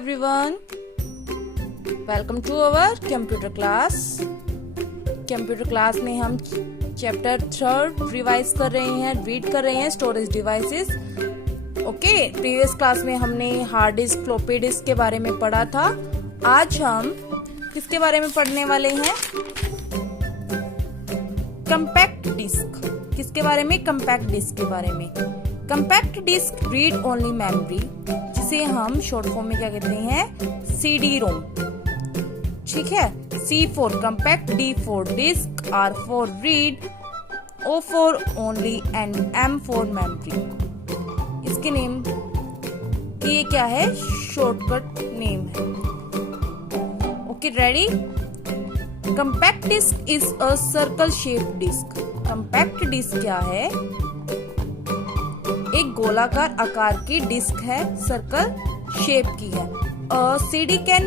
everyone, welcome to our computer class. Computer class में हम chapter 3 revise कर रहे हैं, रीड कर रहे हैं storage devices. Okay, previous class में हमने हार्ड डिस्क, फ्लॉपी डिस्क के बारे में पढ़ा था. आज हम किसके बारे में पढ़ने वाले हैं? Compact disc. किसके बारे में? कंपैक्ट डिस्क के बारे में. Compact disc read only memory, जिसे हम शॉर्ट फॉर्म में क्या कहते हैं? CD ROM. ठीक है. C for compact, D for disk, R for read, O for only and M for memory. इसके नेम ये क्या है? शॉर्टकट नेम है. Okay, ready? Compact disc is a circle shape disc. Compact disc क्या है? एक गोलाकार आकार की डिस्क है, सर्कल शेप की है. CD can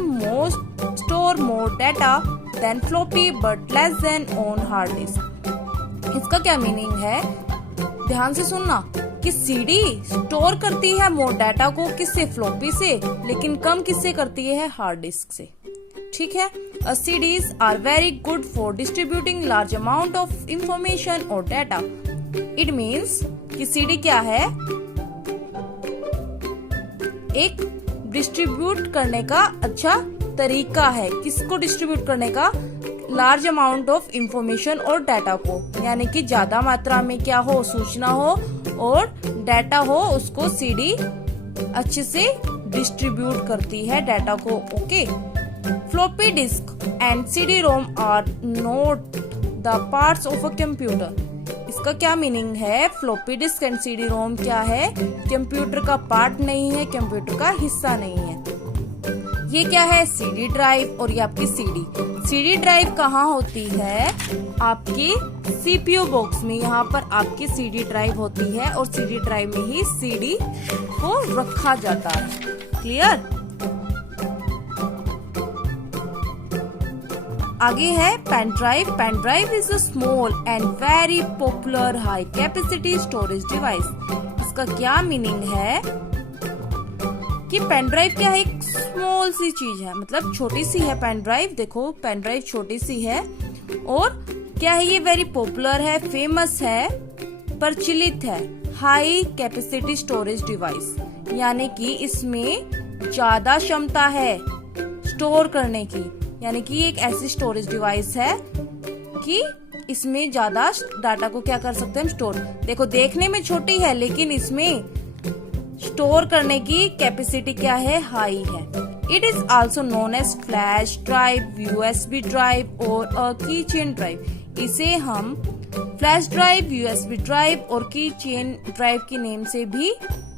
store more data than floppy but less than on hard disk. इसका क्या मीनिंग है? ध्यान से सुनना कि CD स्टोर करती है मोर डाटा को, किससे? फ्लॉपी से, लेकिन कम किससे करती है? हार्ड डिस्क से. ठीक है. CDs are very good for distributing large amount of information or data. It means कि CD क्या है? एक डिस्ट्रीब्यूट करने का अच्छा तरीका है. किसको डिस्ट्रीब्यूट करने का? लार्ज अमाउंट ऑफ इंफॉर्मेशन और डाटा को, यानी कि ज्यादा मात्रा में क्या हो? सूचना हो और डाटा हो, उसको सीडी अच्छे से डिस्ट्रीब्यूट करती है डाटा को. Okay. Floppy disk and CD ROM are not the parts of a computer. इसका क्या मीनिंग है? Floppy disk and CD ROM क्या है? कंप्यूटर का पार्ट नहीं है, कंप्यूटर का हिस्सा नहीं है. ये क्या है? CD drive. और ये आपकी सीडी. सीडी ड्राइव कहाँ होती है? आपकी सीपीयू बॉक्स में. यहाँ पर आपकी सीडी ड्राइव होती है और सीडी ड्राइव में ही सीडी को रखा जाता है. क्लियर? आगे है pen drive. Pen drive is a small and very popular high capacity storage device. इसका क्या मीनिंग है कि पेन ड्राइव क्या है? एक स्मॉल सी चीज है, मतलब छोटी सी है पेन ड्राइव. देखो, पेन ड्राइव छोटी सी है और क्या है? ये वेरी पॉपुलर है, फेमस है, प्रचलित है. हाई कैपेसिटी स्टोरेज डिवाइस, यानी कि इसमें ज्यादा क्षमता है स्टोर करने की. यानी कि एक ऐसी स्टोरेज डिवाइस है कि इसमें ज्यादा डाटा को क्या कर सकते हैं? स्टोर. देखो, देखने में छोटी है, लेकिन इसमें स्टोर करने की कैपेसिटी क्या है? हाई है. It is also known as flash drive, USB drive और की चेन ड्राइव. इसे हम फ्लैश ड्राइव, यूएसबी ड्राइव और की चेन ड्राइव के नेम से भी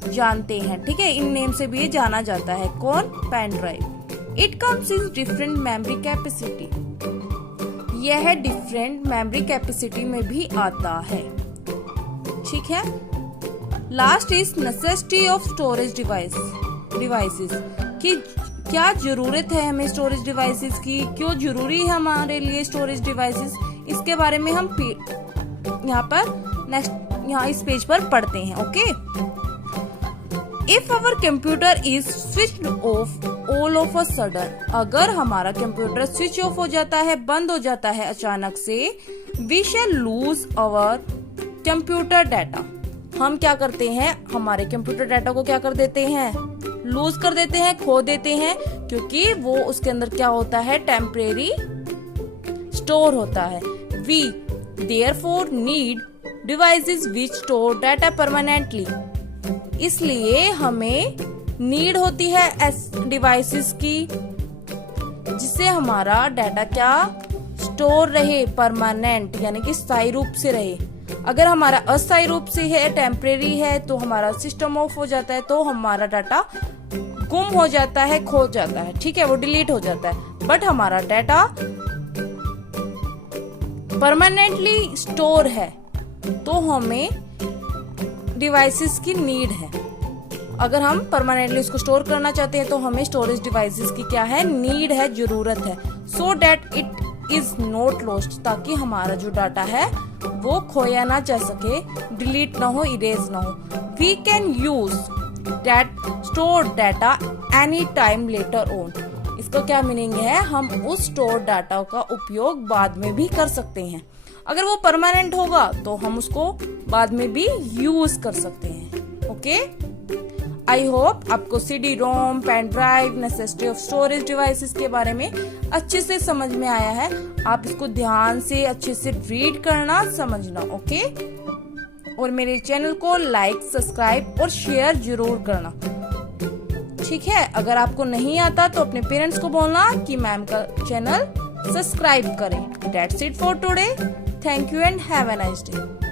जानते हैं. ठीक है, इन नेम से भी ये जाना जाता है. कौन? Pen drive. It comes in different memory capacity. यह डिफरेंट मेमोरी कैपेसिटी में भी आता है. ठीक है. Last is necessity of storage devices. कि क्या जरूरत है हमें स्टोरेज डिवाइसेस की? क्यों जरूरी है हमारे लिए स्टोरेज डिवाइसेस? इसके बारे में हम यहाँ इस पेज पर पढ़ते हैं. Okay. If our computer is switched off all of a sudden, अगर हमारा कंप्यूटर स्विच ऑफ हो जाता है, बंद हो जाता है अचानक से, we shall lose our computer data. हम क्या करते हैं? हमारे कंप्यूटर डाटा को क्या कर देते हैं? लूज कर देते हैं, खो देते हैं, क्योंकि वो उसके अंदर क्या होता है? टेम्परेरी स्टोर होता है. We therefore need devices which store data permanently. इसलिए हमें नीड होती है डिवाइसेस की, जिससे हमारा डाटा क्या? स्टोर रहे, परमानेंट, यानी कि स्थायी रूप से रहे. अगर हमारा अस्थायी रूप से है, टेम्परेरी है, तो हमारा सिस्टम ऑफ हो जाता है, तो हमारा डाटा गुम हो जाता है, खो जाता है. ठीक है, वो डिलीट हो जाता है. बट हमारा डाटा परमानेंटली स्टोर है, तो हमें डिवाइसेस की नीड है. अगर हम परमानेंटली उसको स्टोर करना चाहते हैं, तो हमें स्टोरेज डिवाइसेस की क्या है? नीड है, जरूरत है. So that it is not lost, ताकि हमारा जो डाटा है वो खोया ना जा सके, डिलीट ना हो, इरेज ना हो. We can use that store data any time later on। इसका क्या मीनिंग है, हम उस स्टोर डाटा का उपयोग बाद में भी कर सकते हैं। अगर वो परमानेंट होगा तो हम उसको बाद में भी यूज कर सकते हैं। ओके, आई होप आपको CD ROM, pen drive, necessity of storage devices के बारे में अच्छे से समझ में आया है। आप इसको ध्यान से अच्छे से रीड करना, समझना। ओके, और मेरे चैनल को लाइक, सब्सक्राइब और शेयर जरूर करना। ठीक है, अगर आपको नहीं आता तो अपने पेरेंट्स को बोलना कि मैम का चैनल सब्सक्राइब करें। That's it for today. Thank you and have a nice day.